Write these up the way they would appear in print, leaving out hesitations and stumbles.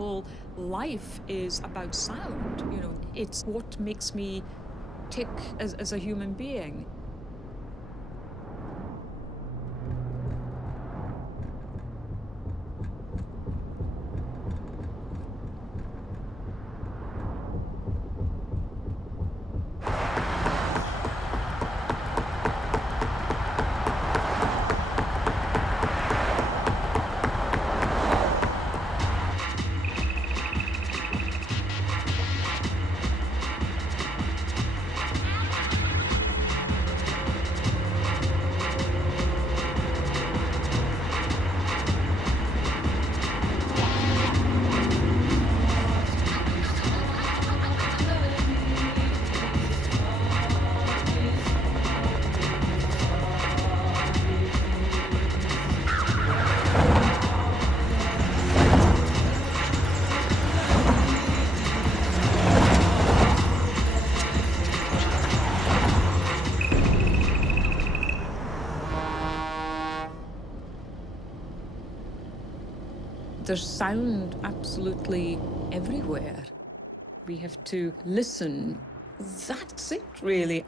whole life is about sound. You know, it's what makes me tick as a human being. There's sound absolutely everywhere. We have to listen. That's it, really.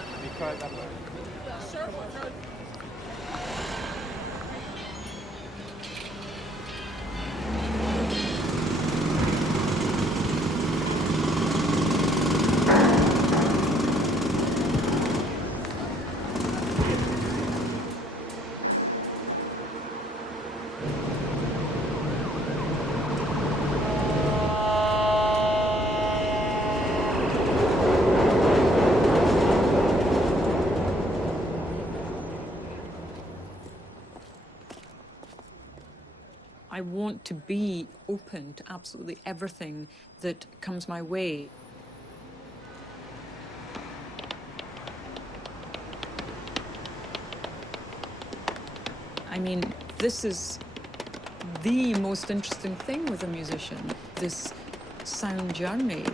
Let me try that one. I want to be open to absolutely everything that comes my way. I mean, this is the most interesting thing with a musician, this sound journey.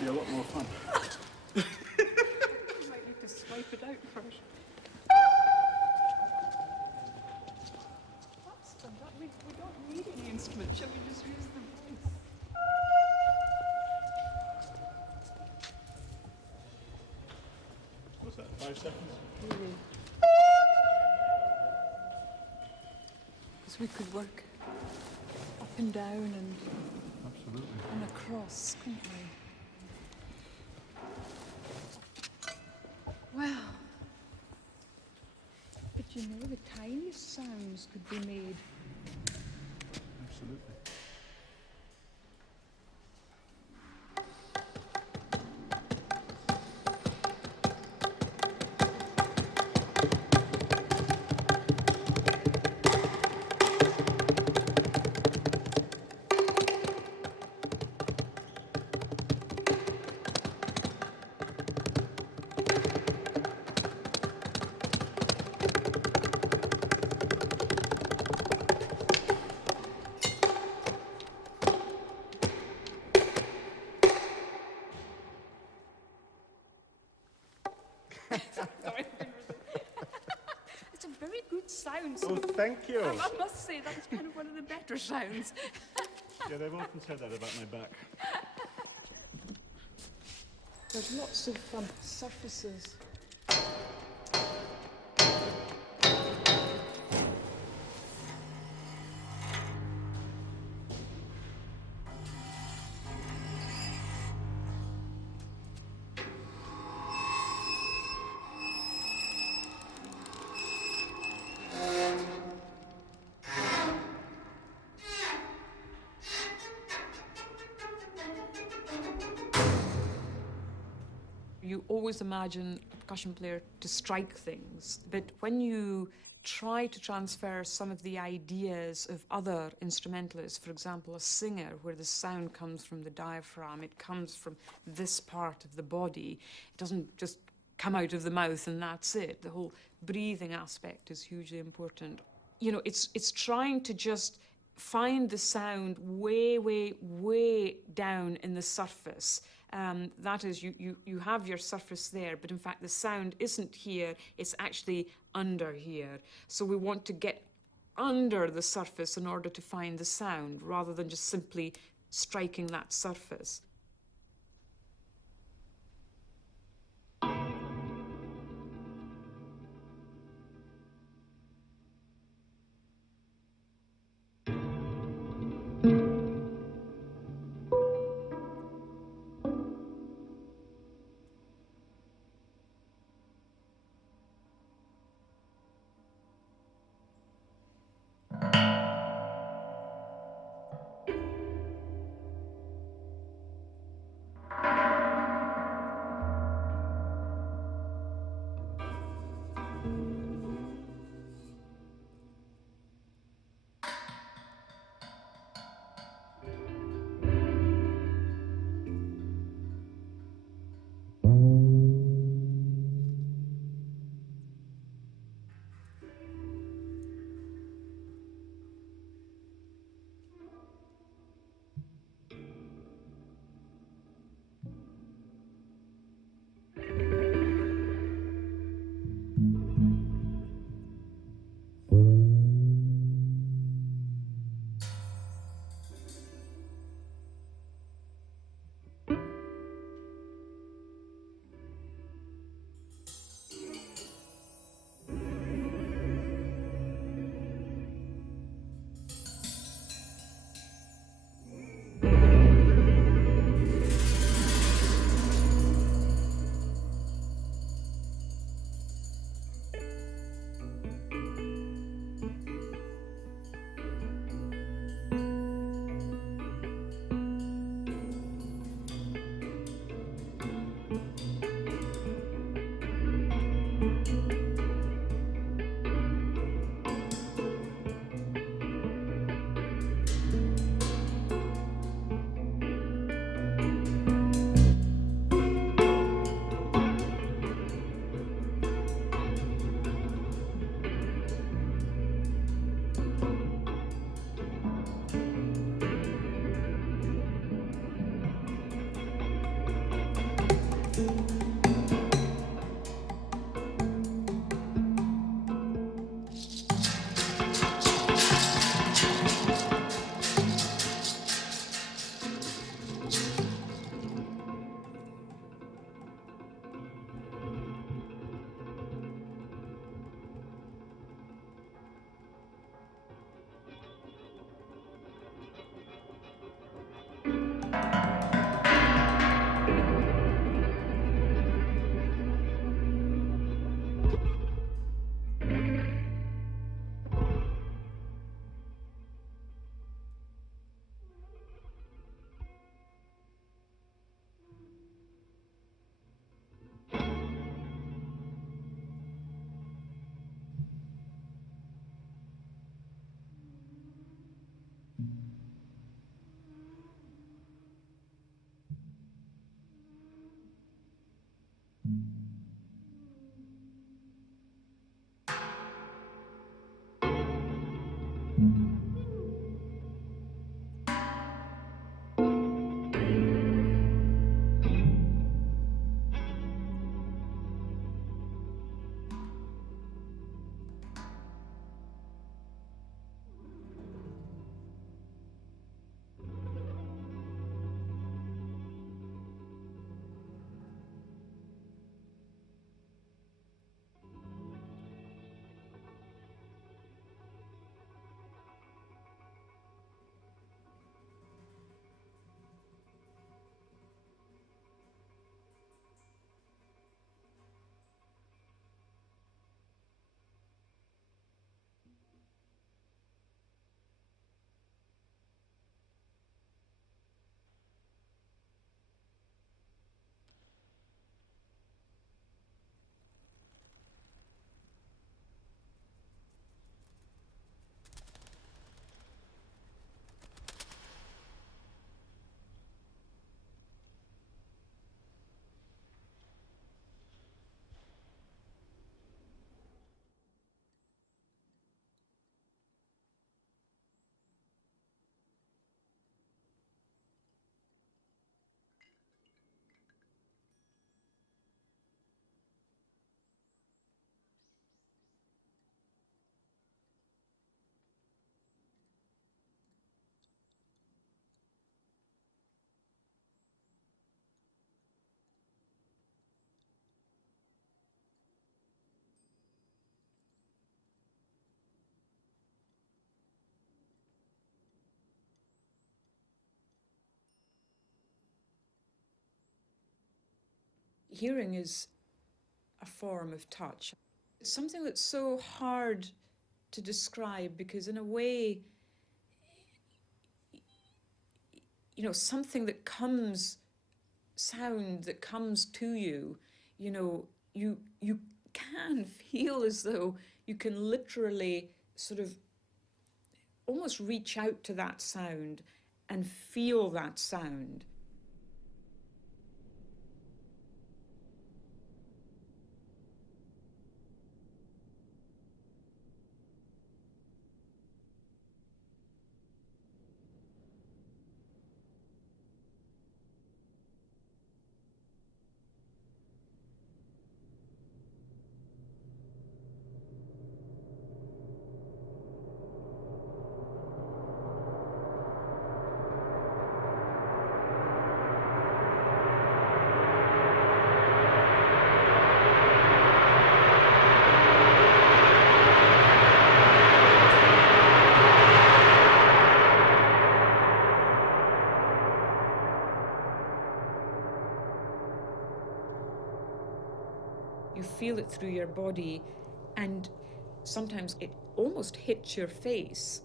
Be a lot more fun. You might need to swipe it out first. That's done. We don't need any instrument. Shall we just use the voice? What's that, 5 seconds? Really? Because we could work up and down and Absolutely. across, couldn't we? Well, but you know, the tiniest sounds could be made. Absolutely. It's a very good sound. Oh, thank you. I must say that's kind of one of the better sounds. Yeah, they've often said that about my back. There's lots of surfaces. You always imagine a percussion player to strike things, but when you try to transfer some of the ideas of other instrumentalists, for example, a singer, where the sound comes from the diaphragm, it comes from this part of the body, it doesn't just come out of the mouth and that's it. The whole breathing aspect is hugely important. You know, it's trying to just find the sound way, way, way down in the surface. That is, you have your surface there, but in fact the sound isn't here, it's actually under here. So we want to get under the surface in order to find the sound, rather than just simply striking that surface. Hearing is a form of touch. It's something that's so hard to describe because in a way, you know, something that comes, sound that comes to you, you know, you can feel as though you can literally sort of almost reach out to that sound and feel that sound. You feel it through your body, and sometimes it almost hits your face.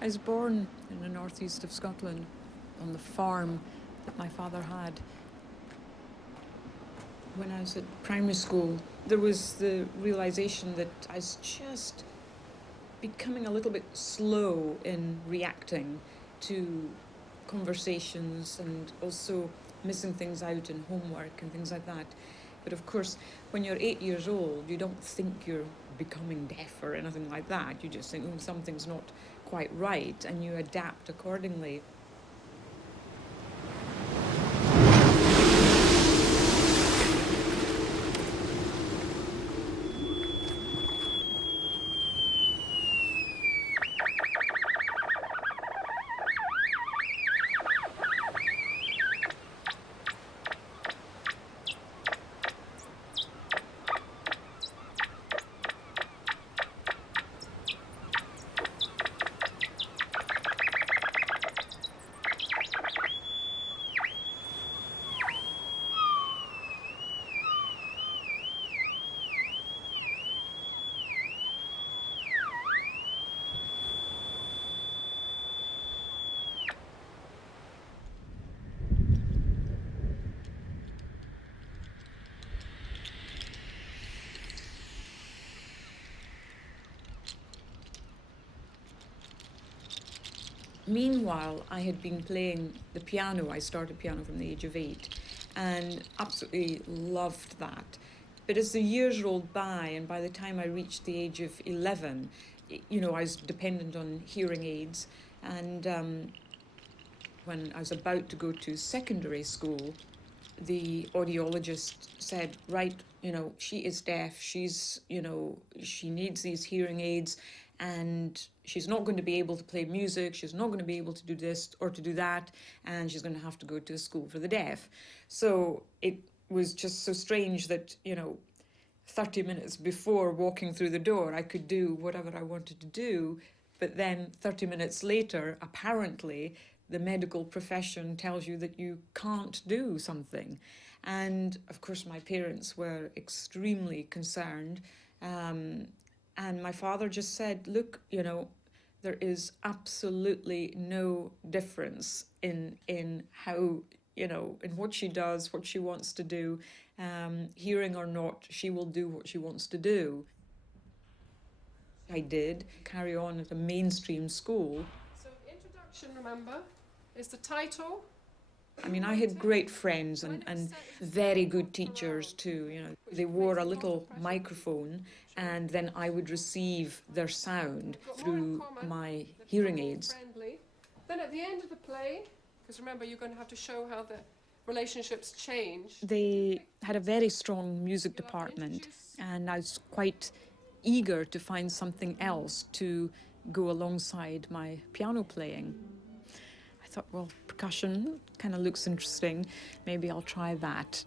I was born in the northeast of Scotland on the farm that my father had. When I was at primary school, there was the realization that I was just becoming a little bit slow in reacting to conversations and also missing things out in homework and things like that. But of course, when you're 8 years old, you don't think you're becoming deaf or anything like that. You just think, oh, something's not quite right, and you adapt accordingly. Meanwhile, I had been playing the piano. I started piano from the age of 8 and absolutely loved that. But as the years rolled by, and by the time I reached the age of 11, you know, I was dependent on hearing aids. And when I was about to go to secondary school, the audiologist said, right, you know, she is deaf, she's, you know, she needs these hearing aids, and she's not going to be able to play music, she's not going to be able to do this or to do that, and she's going to have to go to a school for the deaf. So it was just so strange that, you know, 30 minutes before walking through the door, I could do whatever I wanted to do, but then 30 minutes later, apparently, the medical profession tells you that you can't do something. And of course, my parents were extremely concerned. And my father just said, look, you know, there is absolutely no difference in how, you know, in what she does, what she wants to do. Hearing or not, she will do what she wants to do. I did carry on at a mainstream school. So introduction, remember, is the title, I mean, I had great friends and very good teachers too, you know. They wore a little microphone and then I would receive their sound through my hearing aids. Then at the end of the play, because remember you're going to have to show how the relationships change. They had a very strong music department and I was quite eager to find something else to go alongside my piano playing. I thought, well, percussion kind of looks interesting. Maybe I'll try that.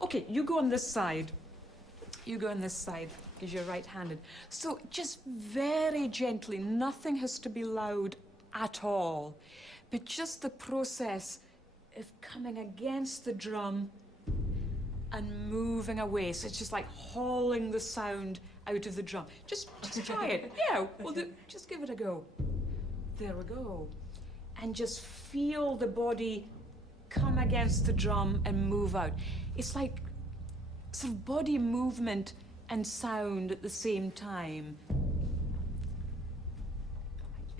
Okay, you go on this side. You go on this side because you're right-handed. So just very gently, nothing has to be loud at all, but just the process of coming against the drum and moving away. So it's just like hauling the sound out of the drum. Just try it. Yeah, just give it a go. There we go. And just feel the body come against the drum and move out. It's like sort of body movement and sound at the same time.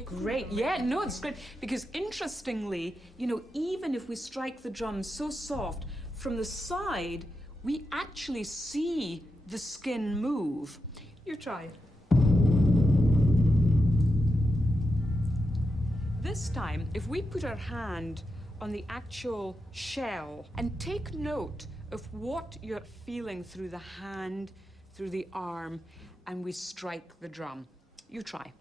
Great, yeah, no, it's great. Because interestingly, you know, even if we strike the drum so soft, from the side, we actually see the skin move. You try. This time, if we put our hand on the actual shell and take note of what you're feeling through the hand, through the arm, and we strike the drum. You try.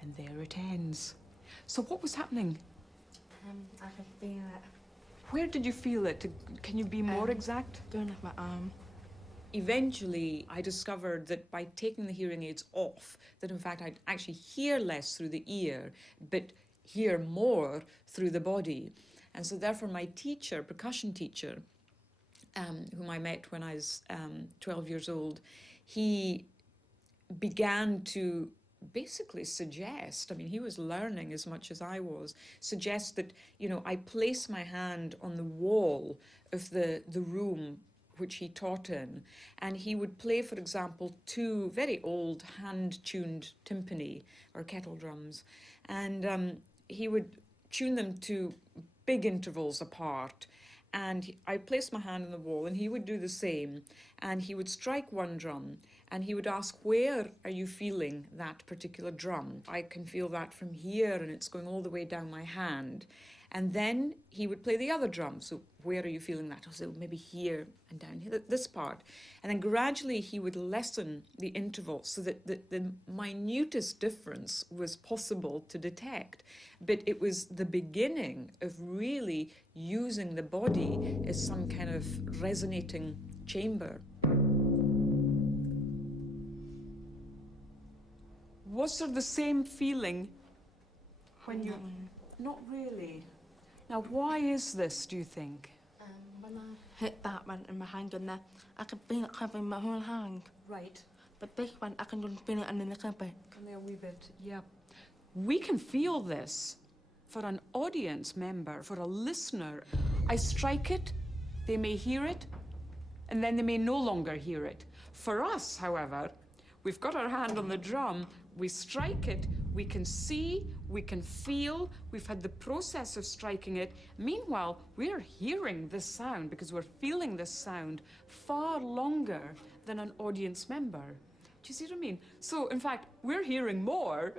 And there it ends. So what was happening? I can feel it. Where did you feel it? Can you be more exact? Going up my arm. Eventually, I discovered that by taking the hearing aids off, that in fact I'd actually hear less through the ear, but hear more through the body. And so therefore my teacher, percussion teacher, whom I met when I was 12 years old, he began to basically suggest, I mean, he was learning as much as I was, suggest that, you know, I place my hand on the wall of the room which he taught in, and he would play, for example, two very old hand-tuned timpani or kettle drums, and he would tune them to big intervals apart. And I placed my hand on the wall and he would do the same, and he would strike one drum and he would ask, where are you feeling that particular drum? I can feel that from here and it's going all the way down my hand. And then he would play the other drum. So where are you feeling that? I'll say, well, maybe here and down here, this part. And then gradually he would lessen the interval so that the minutest difference was possible to detect. But it was the beginning of really using the body as some kind of resonating chamber. Was there the same feeling when you... Not really. Now, why is this, do you think? When I hit that one in my hand on there, I could feel it covering my whole hand. Right. But this one, I can just feel it under the carpet. Only a wee bit, yeah. We can feel this for an audience member, for a listener. I strike it, they may hear it, and then they may no longer hear it. For us, however, we've got our hand on the drum, we strike it, we can see, we can feel, we've had the process of striking it. Meanwhile, we're hearing this sound because we're feeling this sound far longer than an audience member. Do you see what I mean? So, in fact, we're hearing more.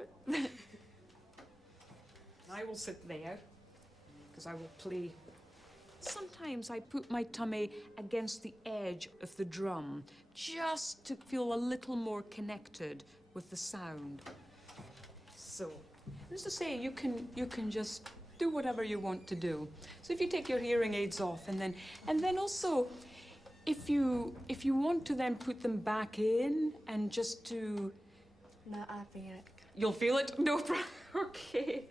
I will sit there because I will play. Sometimes I put my tummy against the edge of the drum just to feel a little more connected with the sound. So, as I say, you can just do whatever you want to do. So if you take your hearing aids off, and then also, if you want to then put them back in and just to... No, I feel it. You'll feel it? No problem. Okay.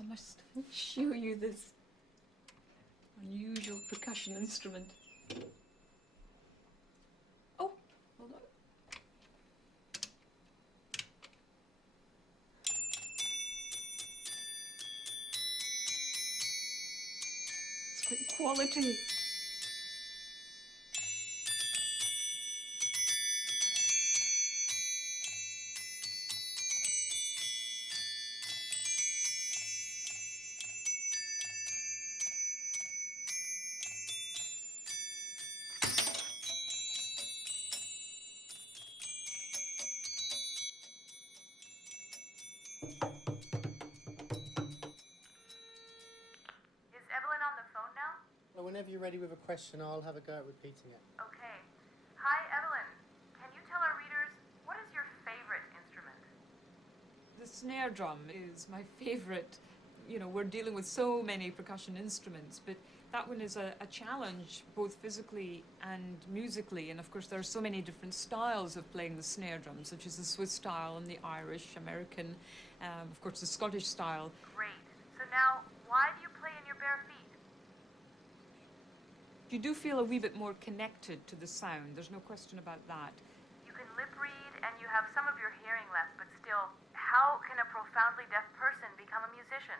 I must show you this unusual percussion instrument. Oh, hold on. It's great quality. Is Evelyn on the phone now? Well, whenever you're ready with a question, I'll have a go at repeating it. Okay. Hi, Evelyn. Can you tell our readers what is your favorite instrument? The snare drum is my favorite. You know, we're dealing with so many percussion instruments, but that one is a challenge both physically and musically. And of course, there are so many different styles of playing the snare drum, such as the Swiss style and the Irish, American, of course, the Scottish style. Great. So now, why do you play in your bare feet? You do feel a wee bit more connected to the sound. There's no question about that. You can lip read and you have some of your hearing left, but still, how can a profoundly deaf person become a musician?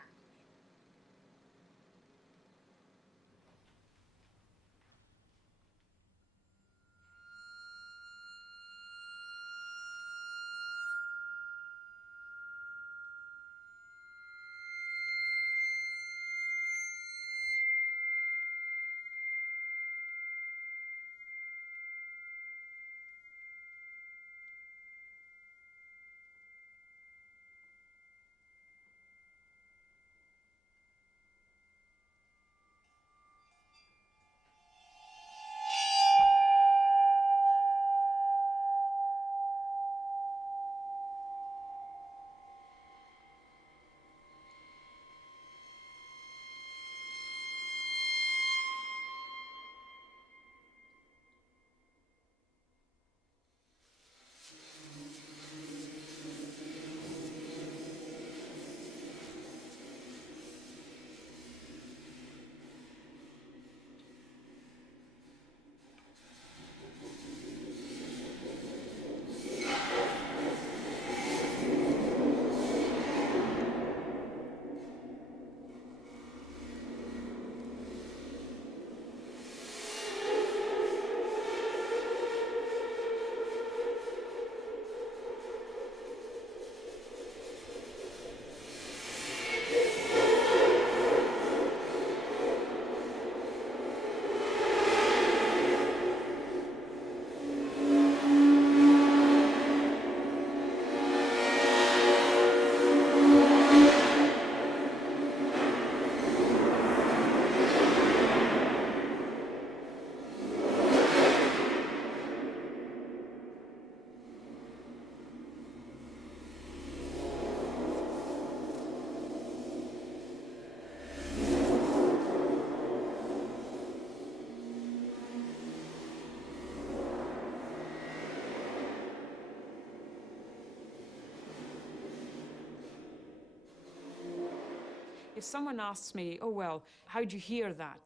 If someone asks me, oh, well, how do you hear that?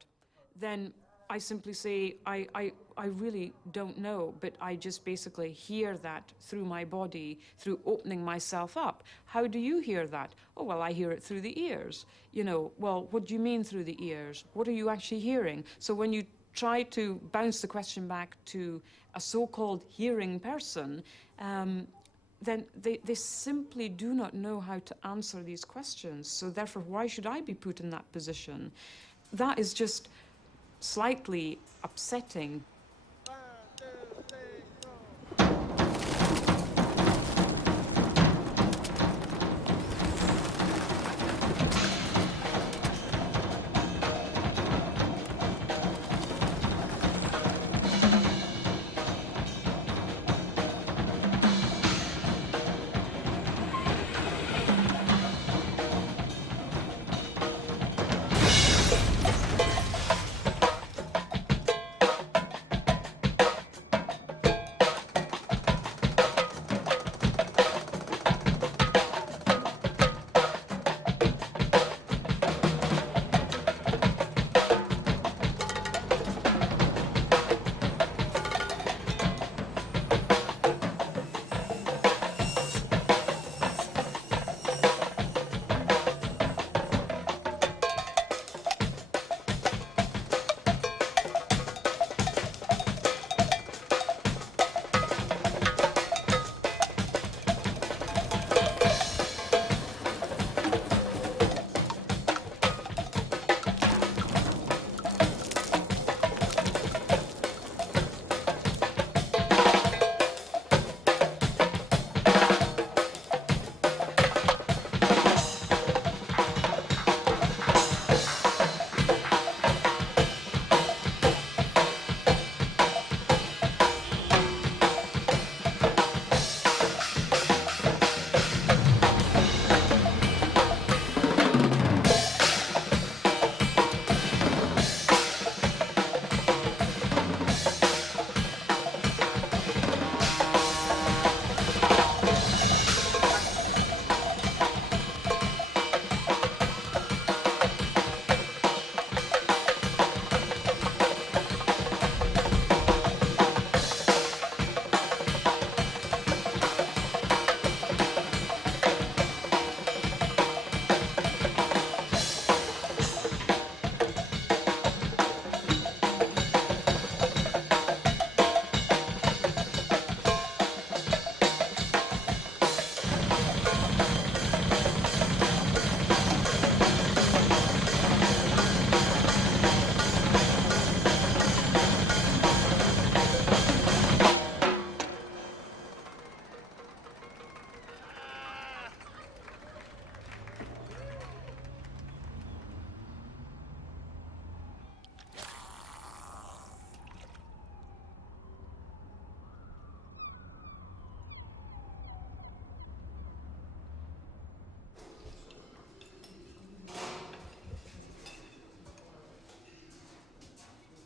Then I simply say, I really don't know, but I just basically hear that through my body, through opening myself up. How do you hear that? Oh, well, I hear it through the ears. You know, well, what do you mean through the ears? What are you actually hearing? So when you try to bounce the question back to a so-called hearing person, then they simply do not know how to answer these questions. So therefore, why should I be put in that position? That is just slightly upsetting.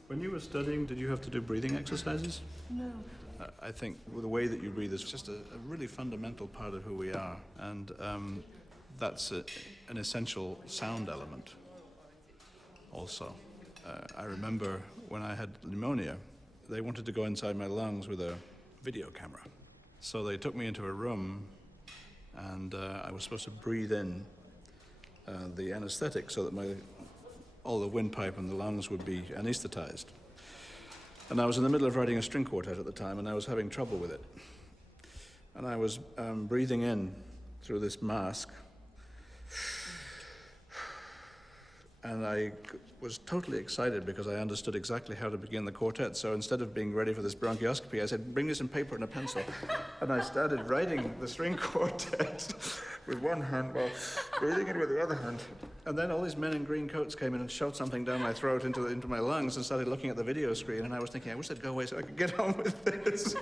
When you were studying, did you have to do breathing exercises? No. I think the way that you breathe is just a really fundamental part of who we are, and that's an essential sound element also. I remember when I had pneumonia, they wanted to go inside my lungs with a video camera. So they took me into a room, and I was supposed to breathe in the anesthetic so that all the windpipe and the lungs would be anesthetized. And I was in the middle of writing a string quartet at the time, and I was having trouble with it. And I was breathing in through this mask, and I was totally excited because I understood exactly how to begin the quartet. So instead of being ready for this bronchioscopy, I said, bring me some paper and a pencil. And I started writing the string quartet with one hand while breathing in with the other hand. And then all these men in green coats came in and shoved something down my throat into my lungs and started looking at the video screen. And I was thinking, I wish they'd go away so I could get on with this.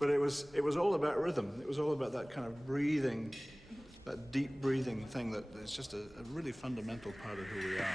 But it was all about rhythm. It was all about that kind of breathing, that deep breathing thing that is just a really fundamental part of who we are.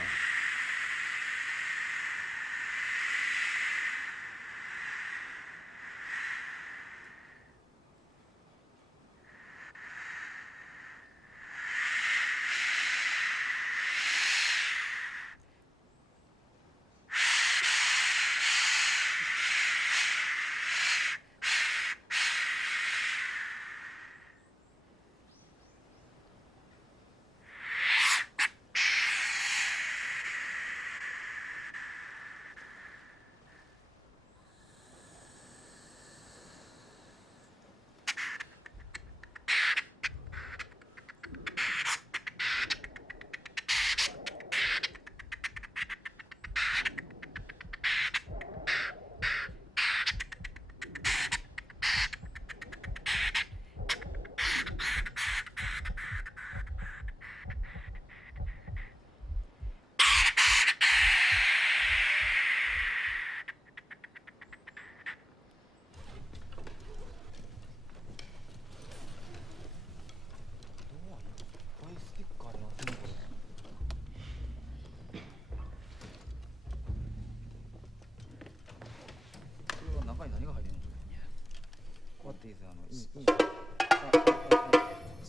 It's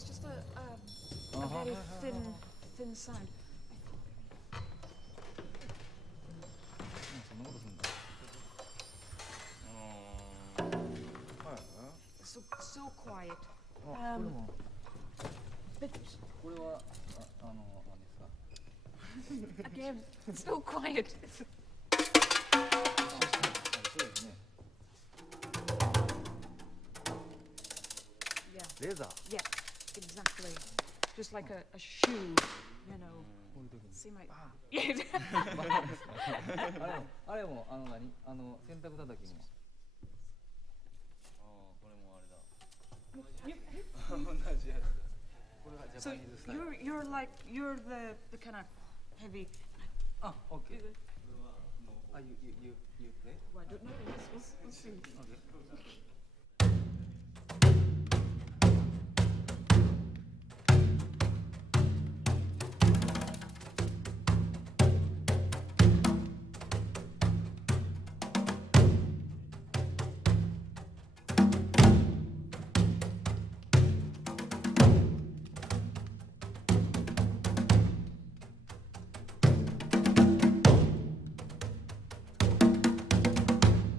just a very thin sound. そんなことするんだ。 So quiet. これも But これは何ですか。 again, so quiet. そうですね。 Yeah, レーザー。 yeah, exactly. Just like a shoe, you know. こういう時に。 See my. Yeah. あれも何洗濯叩きも。これもあれだ。同じやつ。これがジャ So パニーズスタイル。 you're the kind of heavy. あ、オッケー。あ、you play? Well, I don't know. We'll see. Okay.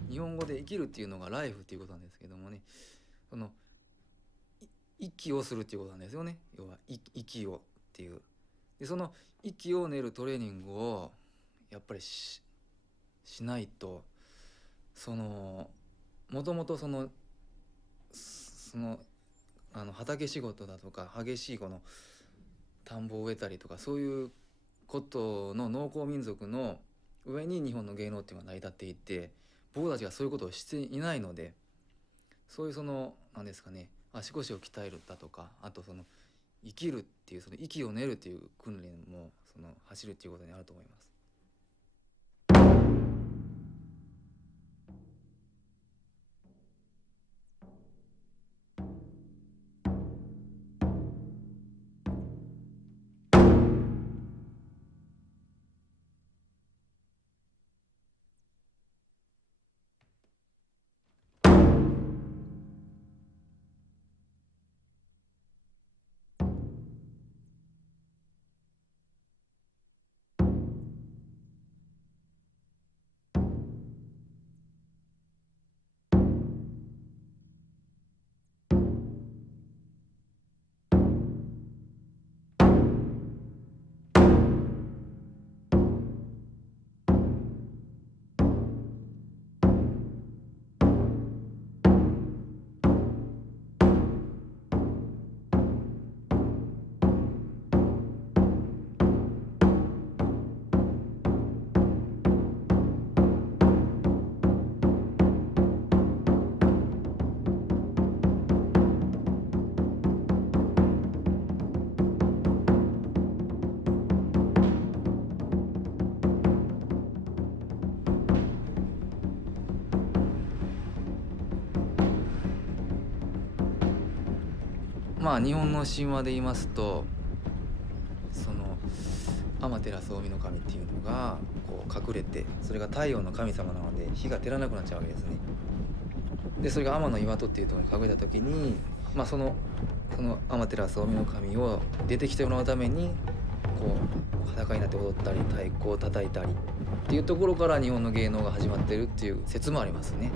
日本語で生きるっていうのがライフっていうことなんですけどもね、その息をするっていうことなんですよね。要は息をっていう。でその息を練るトレーニングをやっぱりしないと、もともと畑仕事だとか激しいこの田んぼを植えたりとかそういうことの農耕民族の上に日本の芸能っていうのが成り立っていて、僕たちがそういうことをしていないので、そういう何ですかね、足腰を鍛えるだとか、あと生きるっていう息を練るっていう訓練も走るっていうことにあると思います。まあ日本の神話で言いますと、天照大神の神っていうのがこう隠れて、それが太陽の神様なので日が照らなくなっちゃうわけですね。でそれが天の岩戸っていうところに隠れた時に、まあその天照大神の神を出てきてもらうためにこう裸になって踊ったり太鼓を叩いたりっていうところから日本の芸能が始まってるっていう説もありますね。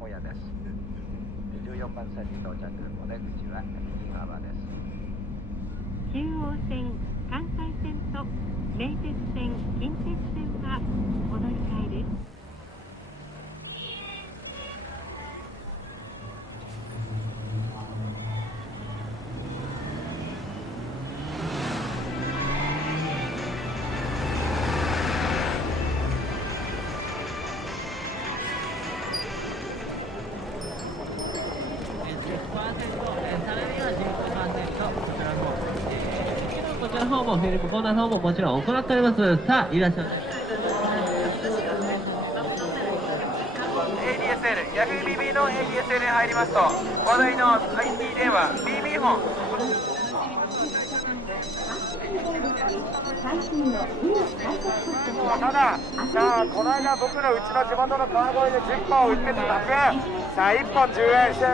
古屋です。14番線に到着、お出口は右側です。中央線、関西線と名鉄線、近鉄線はお乗り換えです。こちらの方もフィリップコーナーの方ももちろん行っております。さあ、いらっしゃい。ADSL、ヤフー BB の ADSL に入りますと、話題の IP 電話 BB フォン。ただ、さあ、この間僕のうちの地元の川越で10本売ってて100円。さあ、1本10円して。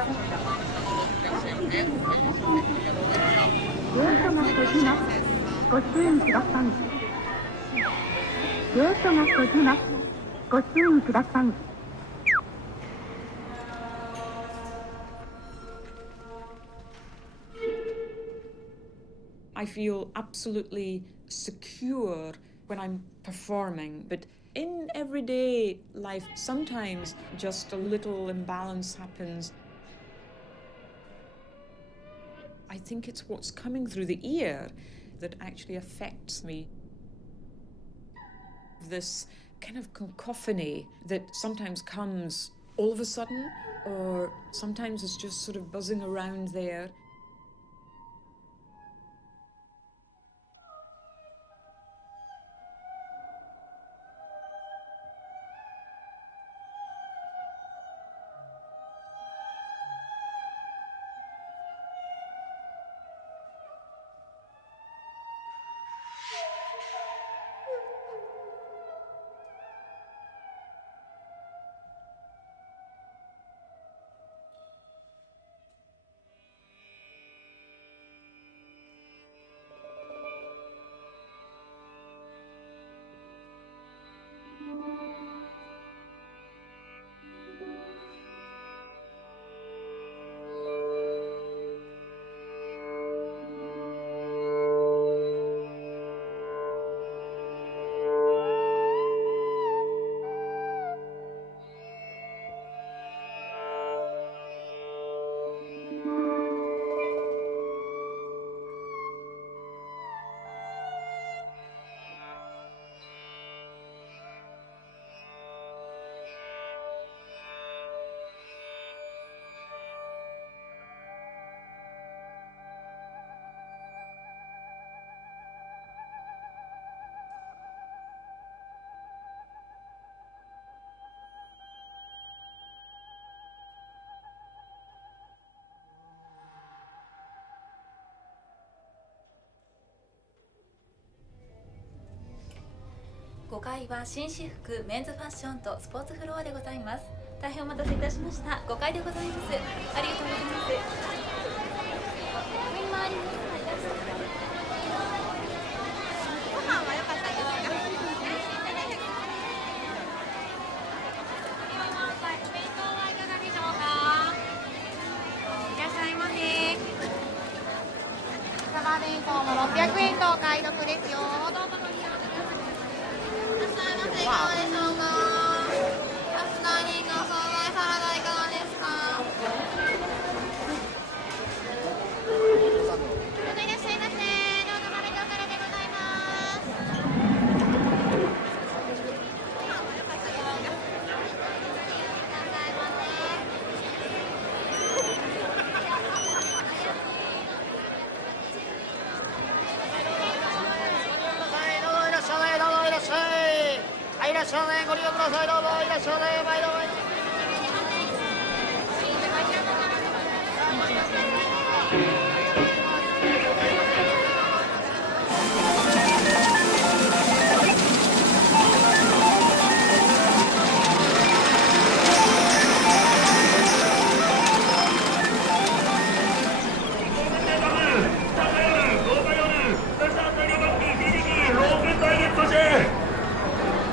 ゲートが閉じます。ご注意ください。ゲートが閉じます。ご注意ください。I feel absolutely secure when I'm performing, but in everyday life, sometimes just a little imbalance happens. I think it's what's coming through the ear that actually affects me. This kind of cacophony that sometimes comes all of a sudden, or sometimes it's just sort of buzzing around there.5階は紳士服、メンズファッションとスポーツフロアでございます。大変お待たせいたしました。5階でございます。ありがとうございます。上に回ります。ご飯は良かったですか？お弁当はいかがでしょうか？いらっしゃいませ。サバ弁当も600円とお買い得ですよ。どうぞご利用ください。いかがでしょうか？アフターニンのお惣菜サラダいかがですか？どうぞいらっしゃいませ。どうぞ豆とからでございます。ご飯は良かったですか？ありがとうございます。どうぞいらっしゃい、どうぞいらっしゃい。はい、いらっしゃいね、ご利用ください。どうぞいらっしゃいね、毎度毎度。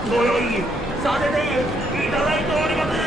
ご用意させていただいております。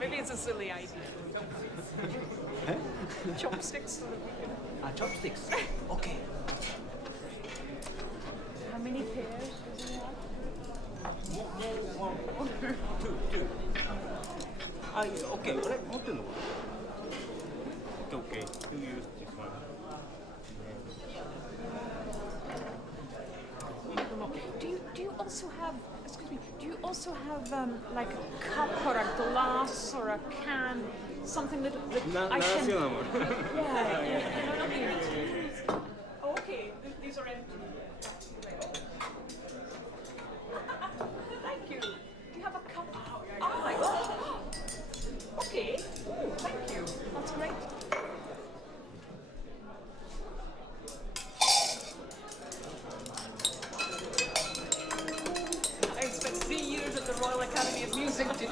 Maybe it's a silly idea. Chopsticks so that we can... chopsticks. Okay. How many pairs does he have? One, two. Okay. Okay. You use this one. Do you also have, excuse me, do you also have like a cup or a glass or a can, something that I can... Yeah, no, not really. Oh, okay, these are empty. Thank you. Do you have a cup? Oh my gosh. Okay, thank you. That's great. I spent 3 years at the Royal Academy of Music to do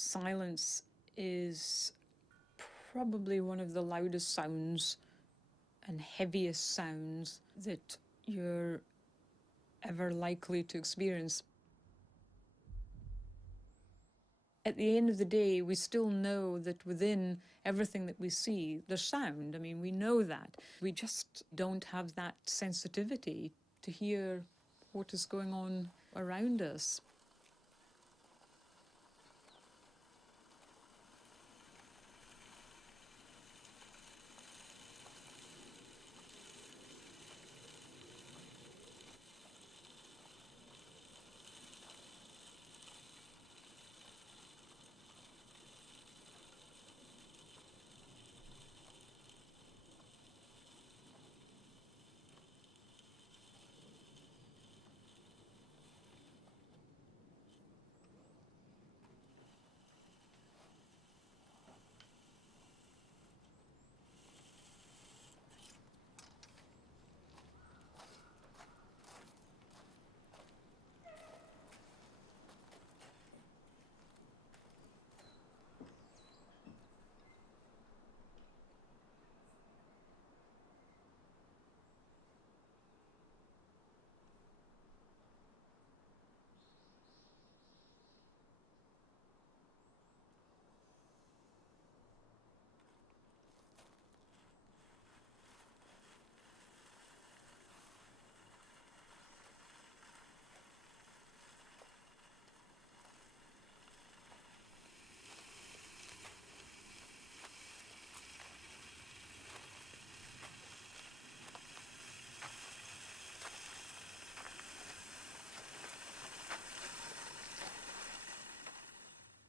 Silence is probably one of the loudest sounds and heaviest sounds that you're ever likely to experience. At the end of the day, we still know that within everything that we see, there's sound. I mean, we know that. We just don't have that sensitivity to hear what is going on around us.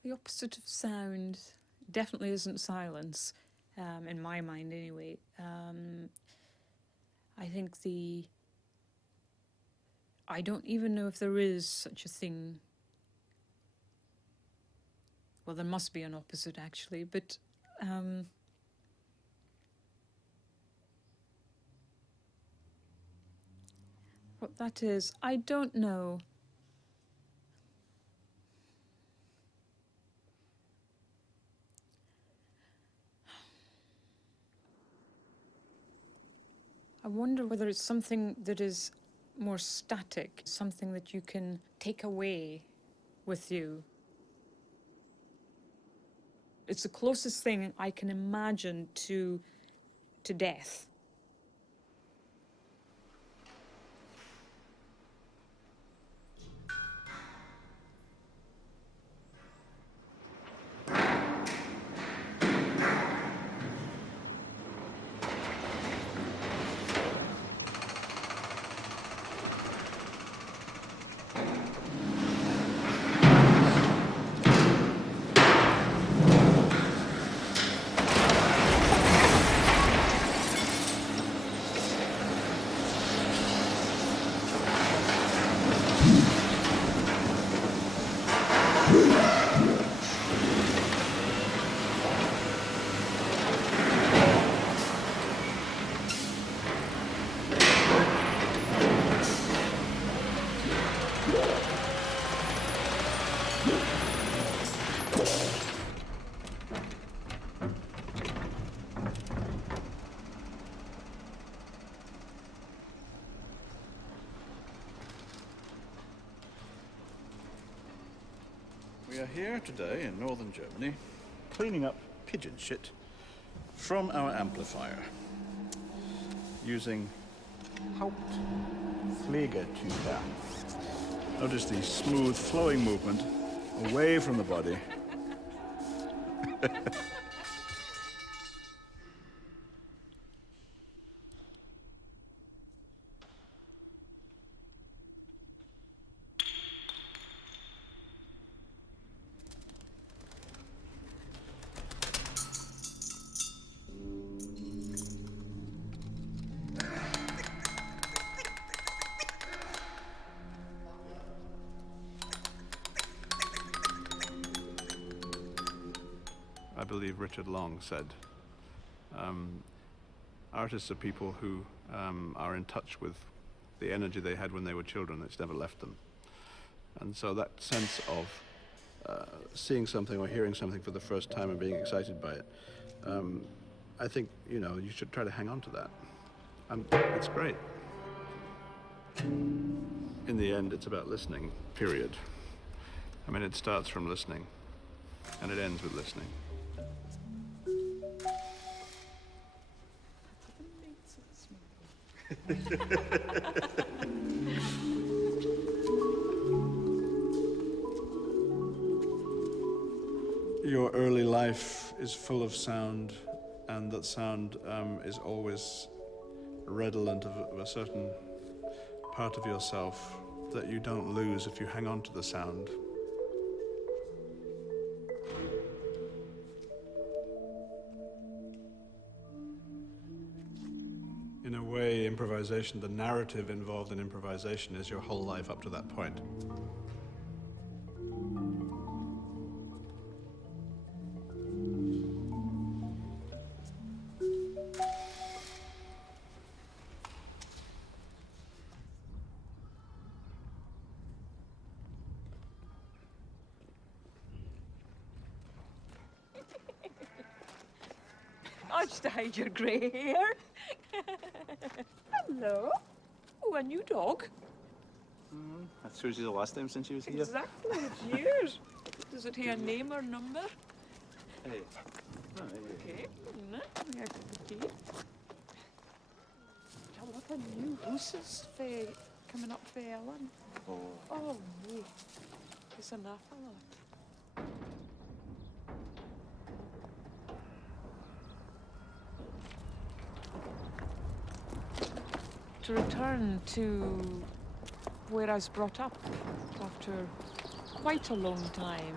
The opposite of sound definitely isn't silence, in my mind anyway. I think I don't even know if there is such a thing. Well, there must be an opposite actually, but what that is, I don't know. I wonder whether it's something that is more static, something that you can take away with you. It's the closest thing I can imagine to death. We are here today in northern Germany, cleaning up pigeon shit from our amplifier using Hauptpflegetücher. Notice the smooth flowing movement away from the body. I believe Richard Long said, artists are people who are in touch with the energy they had when they were children. It's never left them. And so that sense of seeing something or hearing something for the first time and being excited by it. I think, you know, you should try to hang on to that. It's great. In the end, it's about listening, period. I mean, it starts from listening, and it ends with listening. Your early life is full of sound, and that sound is always redolent of a certain part of yourself that you don't lose if you hang on to the sound. In a way, improvisation, the narrative involved in improvisation is your whole life up to that point. Oh, just to hide your grey hair. Hello. Oh, a new dog. That shows you the last time since she was here. Exactly, it's yours. Does it have a name or number? Hey. Okay. Yeah, okay. A lot of new houses coming up for Ellen. Oh, no. There's an awful lot. To return to where I was brought up after quite a long time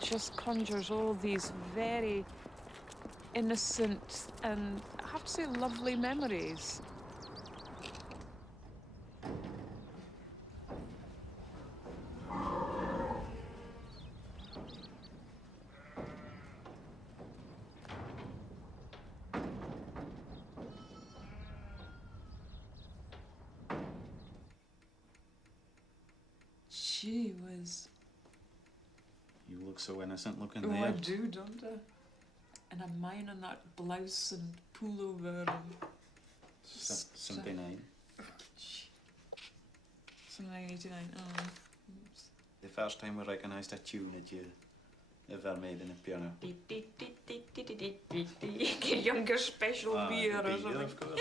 just conjures all these very innocent and, I have to say, lovely memories. She was. You look so innocent looking Oh, there. I do, don't I? And I'm minding that blouse and pullover and... 79. 79. Oh. Oops. The first time we recognised a tune that you ever made in a piano. Younger special beer or beer, something. of course.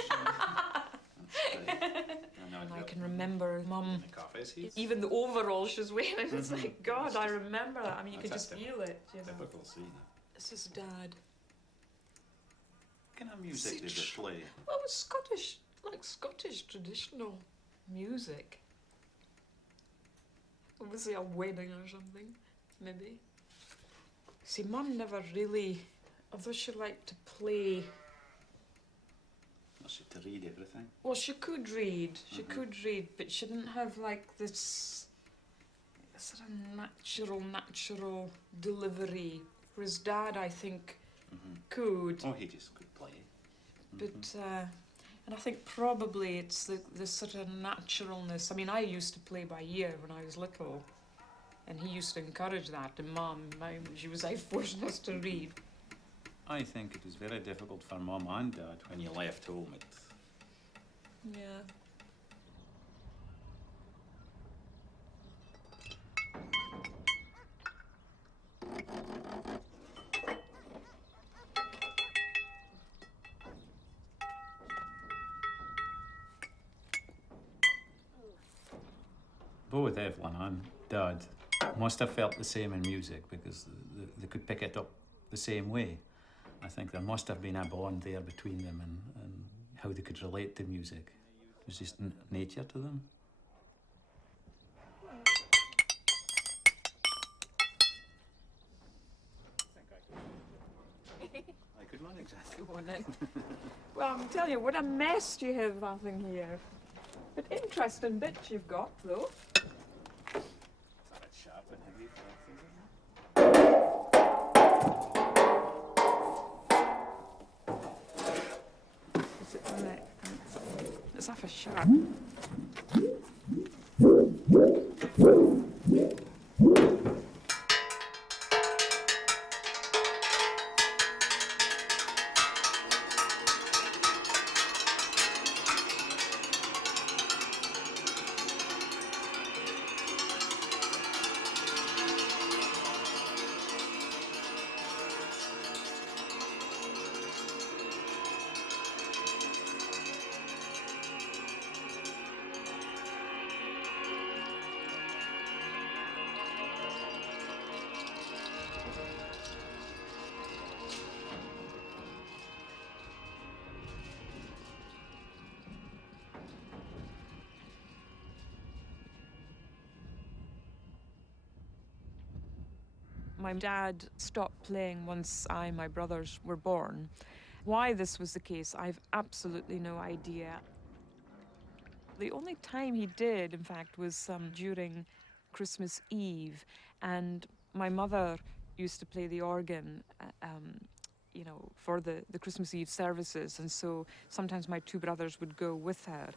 And I can remember Mum, He's even the overall she's wearing, it's like, God, I remember that. I mean, you could That's just feel it, you know. typical scene. This is Dad. What kind of music did you play? Well, it was Scottish, like Scottish traditional music. Obviously a wedding or something, maybe. See, Mum never really, although she liked to play. Was she to read everything? Well, she could read, but she didn't have like this sort of natural delivery. Whereas Dad, I think, could. Oh, he just could play. But, and I think probably it's the sort of naturalness. I mean, I used to play by ear when I was little, and he used to encourage that. And Mum, she was like forcing us to read. I think it was very difficult for Mum and Dad when you left home. Yeah. Both Evelyn and Dad must have felt the same in music because they could pick it up the same way. I think there must have been a bond there between them and how they could relate to music. It was just nature to them. Good morning, exactly. Good morning. Well, I'm telling you, what a mess you have having here. But interesting bits you've got, though. It's a bit sharp and heavy for a finger. Is it on it? It's half a sharp. My dad stopped playing once I and my brothers were born. Why this was the case, I've absolutely no idea. The only time he did, in fact, was during Christmas Eve, and my mother used to play the organ, you know, for the Christmas Eve services, and so sometimes my two brothers would go with her.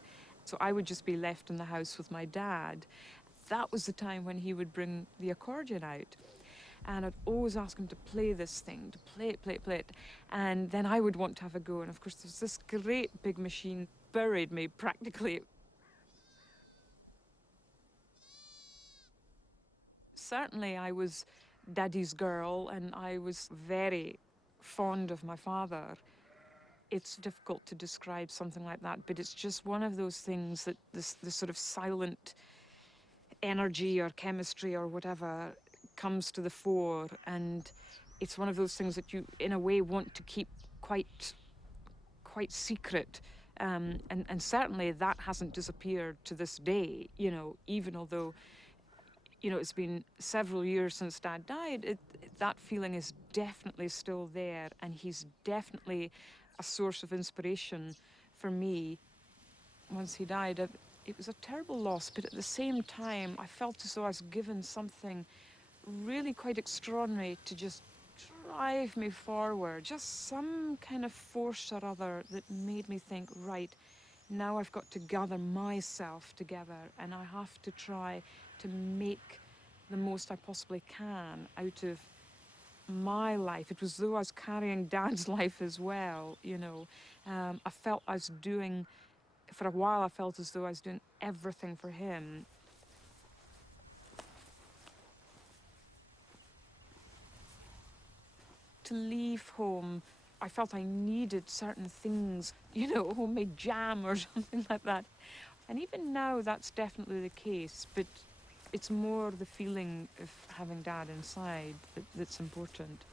So I would just be left in the house with my dad. That was the time when he would bring the accordion out. And I'd always ask him to play this thing, to play it, play it, play it. And then I would want to have a go. And of course, there's this great big machine buried me practically. Certainly, I was Daddy's girl, and I was very fond of my father. It's difficult to describe something like that, but it's just one of those things that this sort of silent energy or chemistry or whatever comes to the fore, and it's one of those things that you, in a way, want to keep quite secret. And certainly that hasn't disappeared to this day, you know, even although, you know, it's been several years since Dad died, that feeling is definitely still there, and he's definitely a source of inspiration for me. Once he died, it was a terrible loss, but at the same time, I felt as though I was given something really quite extraordinary to just drive me forward, just some kind of force or other that made me think, right, now I've got to gather myself together, and I have to try to make the most I possibly can out of my life. It was as though I was carrying Dad's life as well, you know. I felt I was doing, for a while I felt as though I was doing everything for him. To leave home, I felt I needed certain things, you know, homemade jam or something like that. And even now, that's definitely the case, but it's more the feeling of having Dad inside that's important.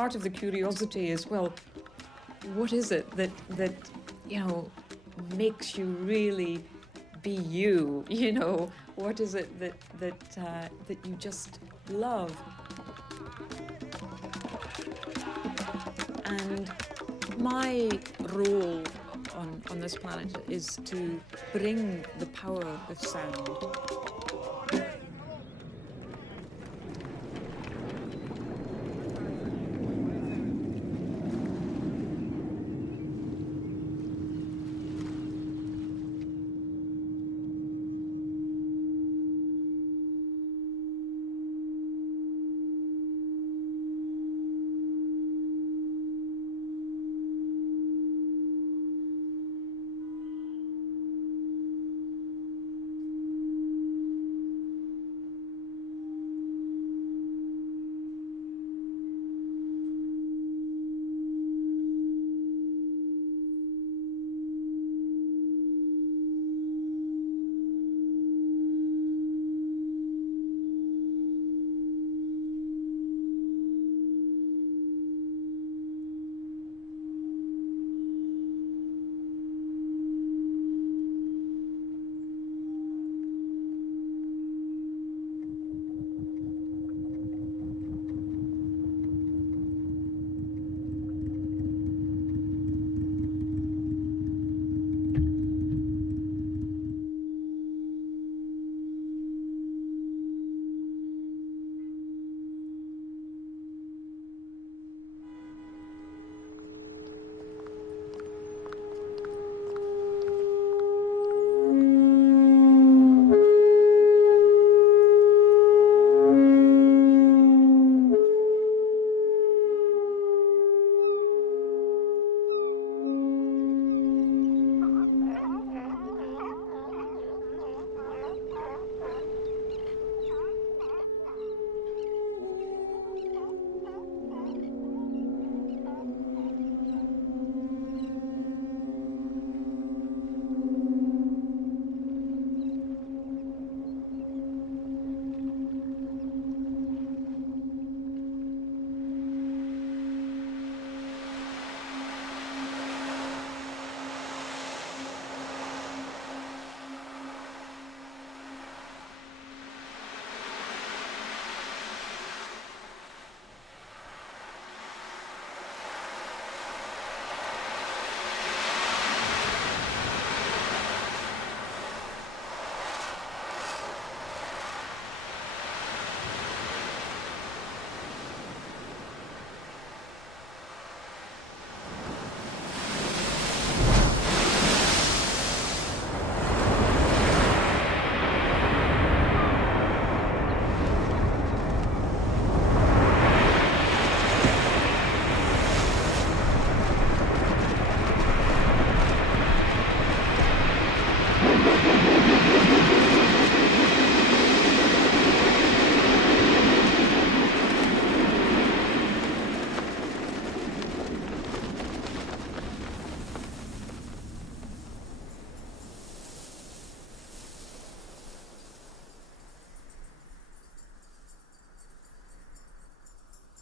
part of the curiosity is, well, what is it that makes you really be you? What is it that you just love? And my role on this planet is to bring the power of sound.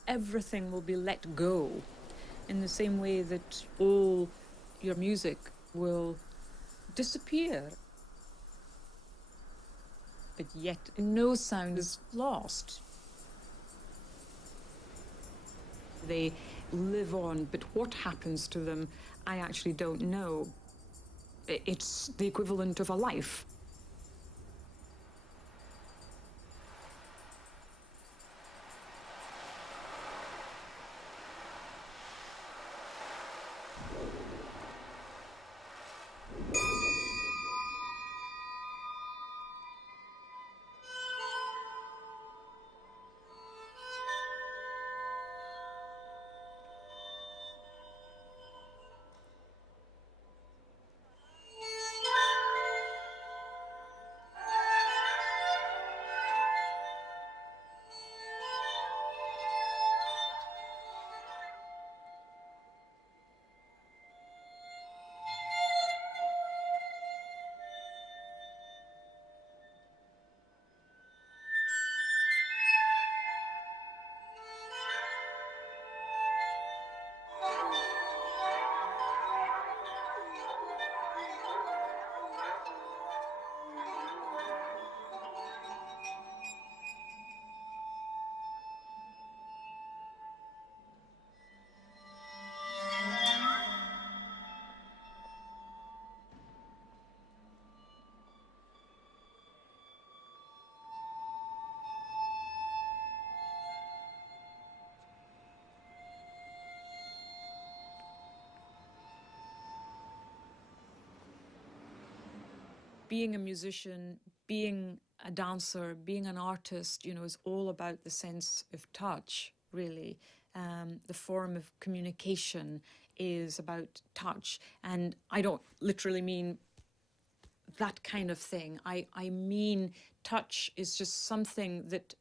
Everything will be let go in the same way that all your music will disappear. But yet no sound is lost. They live on, but what happens to them, I actually don't know. It's the equivalent of a life. being a musician, being a dancer, being an artist, you know, is all about the sense of touch, really. The form of communication is about touch. And I don't literally mean that kind of thing. I mean touch is just something that,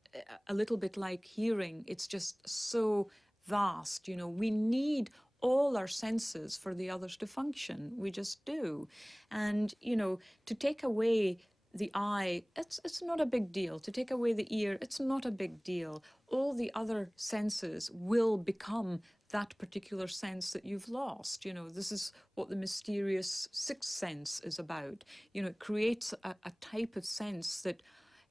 a little bit like hearing, it's just so vast. You know, we need all our senses for the others to function. We just do. And, you know, to take away the eye, it's not a big deal. To take away the ear, it's not a big deal. All the other senses will become that particular sense that you've lost. You know, this is what the mysterious sixth sense is about. You know, it creates a type of sense that,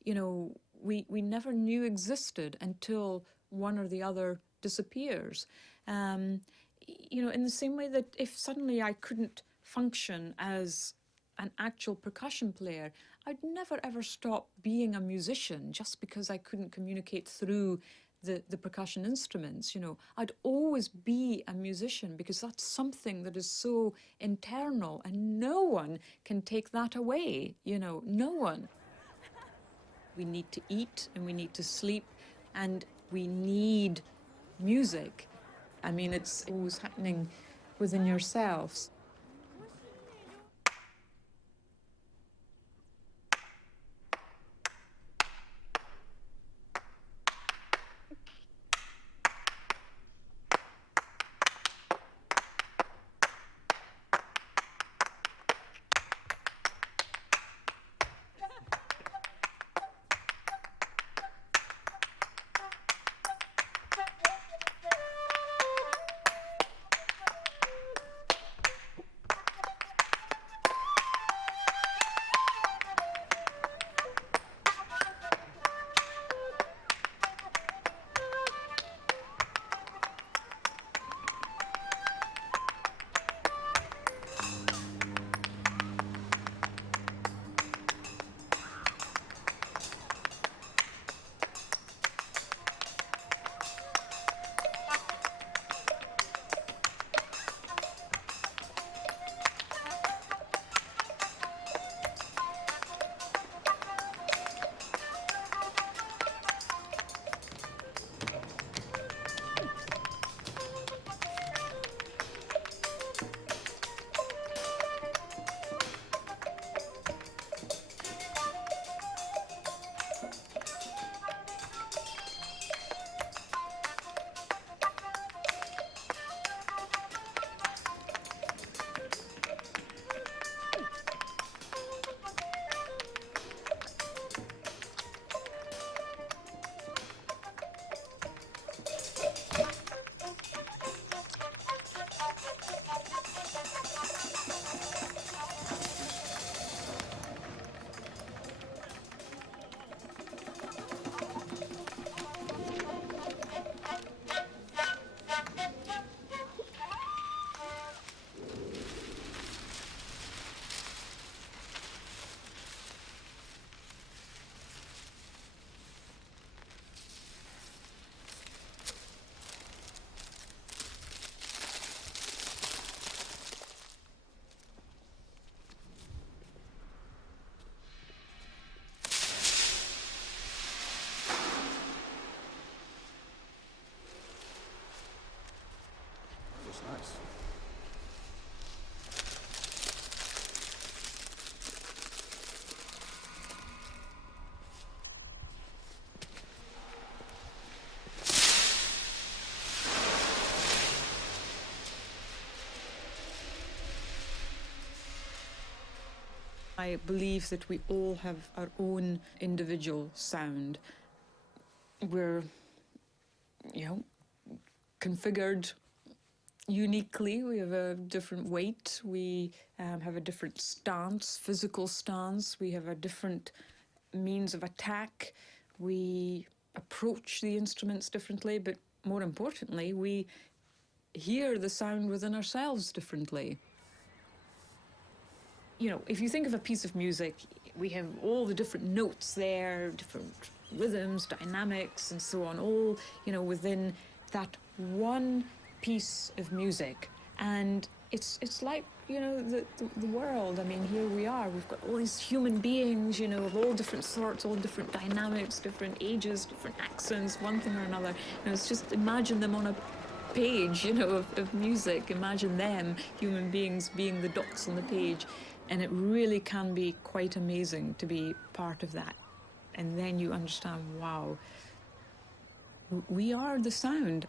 you know, we never knew existed until one or the other disappears. You know, in the same way that if suddenly I couldn't function as an actual percussion player, I'd never ever stop being a musician just because I couldn't communicate through the percussion instruments. You know, I'd always be a musician because that's something that is so internal and no one can take that away, you know, no one. We need to eat and we need to sleep and we need music. I mean, it's always happening within yourselves. Nice. I believe that we all have our own individual sound. We're, you know, configured uniquely. We have a different weight, we have a different stance, physical stance, we have a different means of attack, we approach the instruments differently, but more importantly, we hear the sound within ourselves differently. You know, if you think of a piece of music, we have all the different notes there, different rhythms, dynamics, and so on, all, you know, within that one piece of music. And it's like, you know, the world. I mean, here we are. We've got all these human beings, you know, of all different sorts, all different dynamics, different ages, different accents, one thing or another. You know, it's just imagine them on a page, you know, of music. Imagine them, human beings, being the dots on the page. And it really can be quite amazing to be part of that. And then you understand, wow, we are the sound.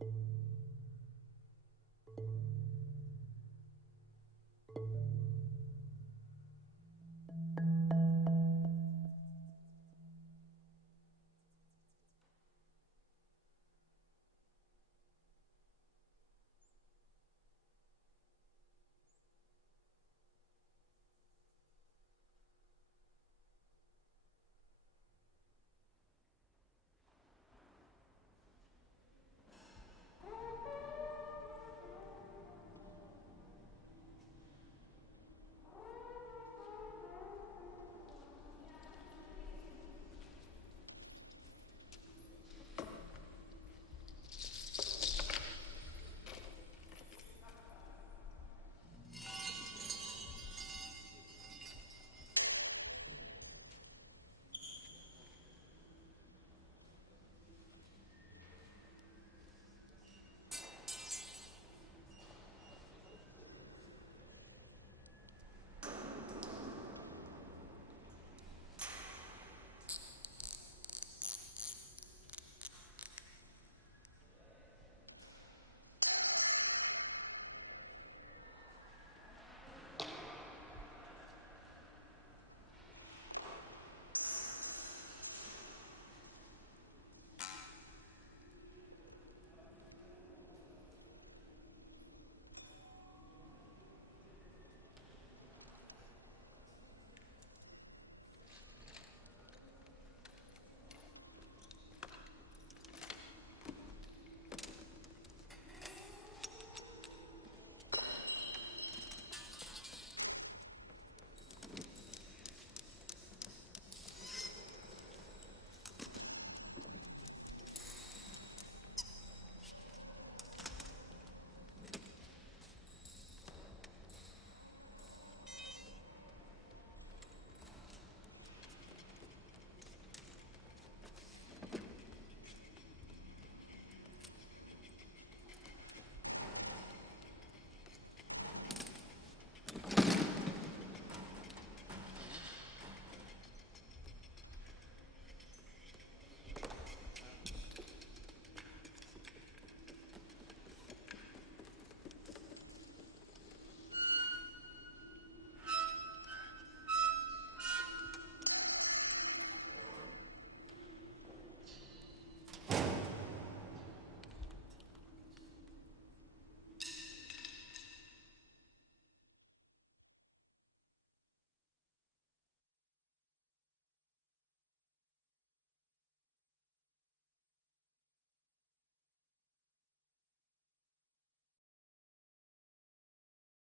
you.